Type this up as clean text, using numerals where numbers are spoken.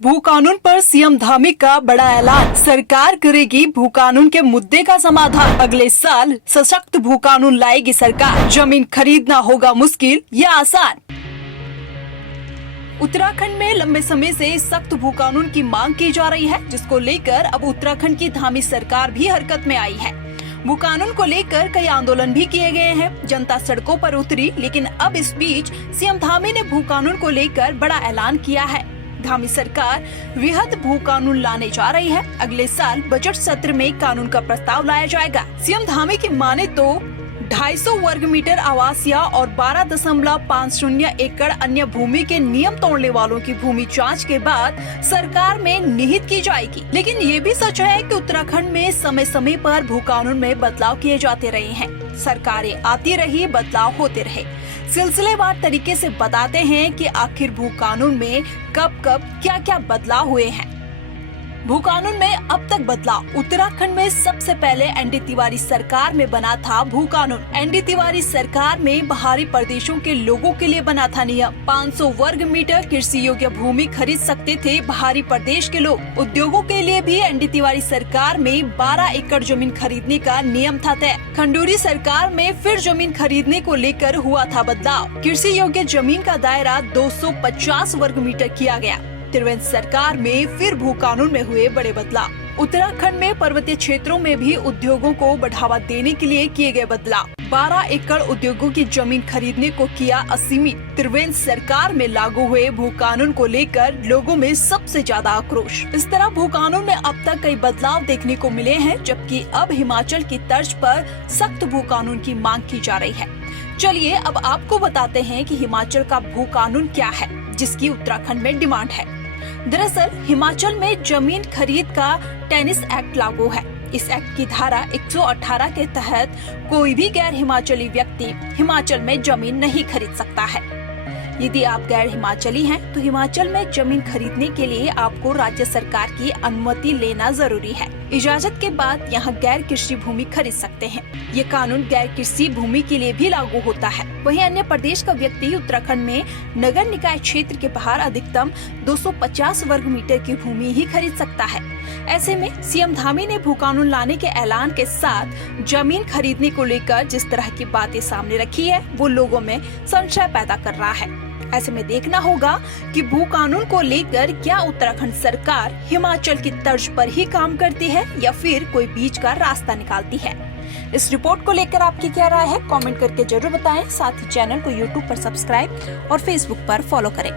भू कानून पर सीएम धामी का बड़ा ऐलान। सरकार करेगी भू कानून के मुद्दे का समाधान। अगले साल सशक्त भू कानून लाएगी सरकार। जमीन खरीदना होगा मुश्किल या आसान। उत्तराखंड में लंबे समय से सख्त भू कानून की मांग की जा रही है, जिसको लेकर अब उत्तराखंड की धामी सरकार भी हरकत में आई है। भू कानून को लेकर कई आंदोलन भी किए गए हैं, जनता सड़कों पर उतरी। लेकिन अब इस बीच सीएम धामी ने भू कानून को लेकर बड़ा ऐलान किया है। धामी सरकार वृहद भू कानून लाने जा रही है। अगले साल बजट सत्र में कानून का प्रस्ताव लाया जाएगा। सीएम धामी की माने तो 250 वर्ग मीटर आवासीय और 12.50 एकड़ अन्य भूमि के नियम तोड़ने वालों की भूमि जांच के बाद सरकार में निहित की जाएगी। लेकिन ये भी सच है कि उत्तराखंड में समय समय पर भू कानून में बदलाव किए जाते रहे हैं। सरकारें आती रही, बदलाव होते रहे। सिलसिलेवार तरीके से बताते हैं कि आखिर भू कानून में कब क्या क्या बदलाव हुए हैं। भू कानून में अब तक बदलाव। उत्तराखंड में सबसे पहले एनडी तिवारी सरकार में बना था भू कानून। एनडी तिवारी सरकार में बाहरी प्रदेशों के लोगों के लिए बना था नियम। 500 वर्ग मीटर कृषि योग्य भूमि खरीद सकते थे बाहरी प्रदेश के लोग। उद्योगों के लिए भी एनडी तिवारी सरकार में 12 एकड़ जमीन खरीदने का नियम था तय। खंडूरी सरकार में फिर जमीन खरीदने को लेकर हुआ था बदलाव। कृषि योग्य जमीन का दायरा 250 वर्ग मीटर किया गया। त्रिवेंद्र सरकार में फिर भू कानून में हुए बड़े बदलाव। उत्तराखंड में पर्वतीय क्षेत्रों में भी उद्योगों को बढ़ावा देने के लिए किए गए बदलाव। 12 एकड़ उद्योगों की जमीन खरीदने को किया असीमित। त्रिवेंद्र सरकार में लागू हुए भू कानून को लेकर लोगों में सबसे ज्यादा आक्रोश। इस तरह भू कानून में अब तक कई बदलाव देखने को मिले हैं, जबकि अब हिमाचल की तर्ज पर सख्त भू कानून की मांग की जा रही है। चलिए अब आपको बताते हैं कि हिमाचल का भू कानून क्या है, जिसकी उत्तराखंड में डिमांड है। दरअसल हिमाचल में जमीन खरीद का टेनिस एक्ट लागू है। इस एक्ट की धारा 118 के तहत कोई भी गैर हिमाचली व्यक्ति हिमाचल में जमीन नहीं खरीद सकता है। यदि आप गैर हिमाचली हैं, तो हिमाचल में जमीन खरीदने के लिए आपको राज्य सरकार की अनुमति लेना जरूरी है। इजाजत के बाद यहाँ गैर कृषि भूमि खरीद सकते हैं। ये कानून गैर कृषि भूमि के लिए भी लागू होता है। वहीं अन्य प्रदेश का व्यक्ति उत्तराखंड में नगर निकाय क्षेत्र के बाहर अधिकतम 250 वर्ग मीटर की भूमि ही खरीद सकता है। ऐसे में सीएम धामी ने भू कानून लाने के ऐलान के साथ जमीन खरीदने को लेकर जिस तरह की बातें सामने रखी है, वो लोगों में संशय पैदा कर रहा है। ऐसे में देखना होगा कि भू कानून को लेकर क्या उत्तराखंड सरकार हिमाचल की तर्ज पर ही काम करती है या फिर कोई बीच का रास्ता निकालती है। इस रिपोर्ट को लेकर आपकी क्या राय है, कमेंट करके जरूर बताएं। साथ ही चैनल को यूट्यूब पर सब्सक्राइब और फेसबुक पर फॉलो करें।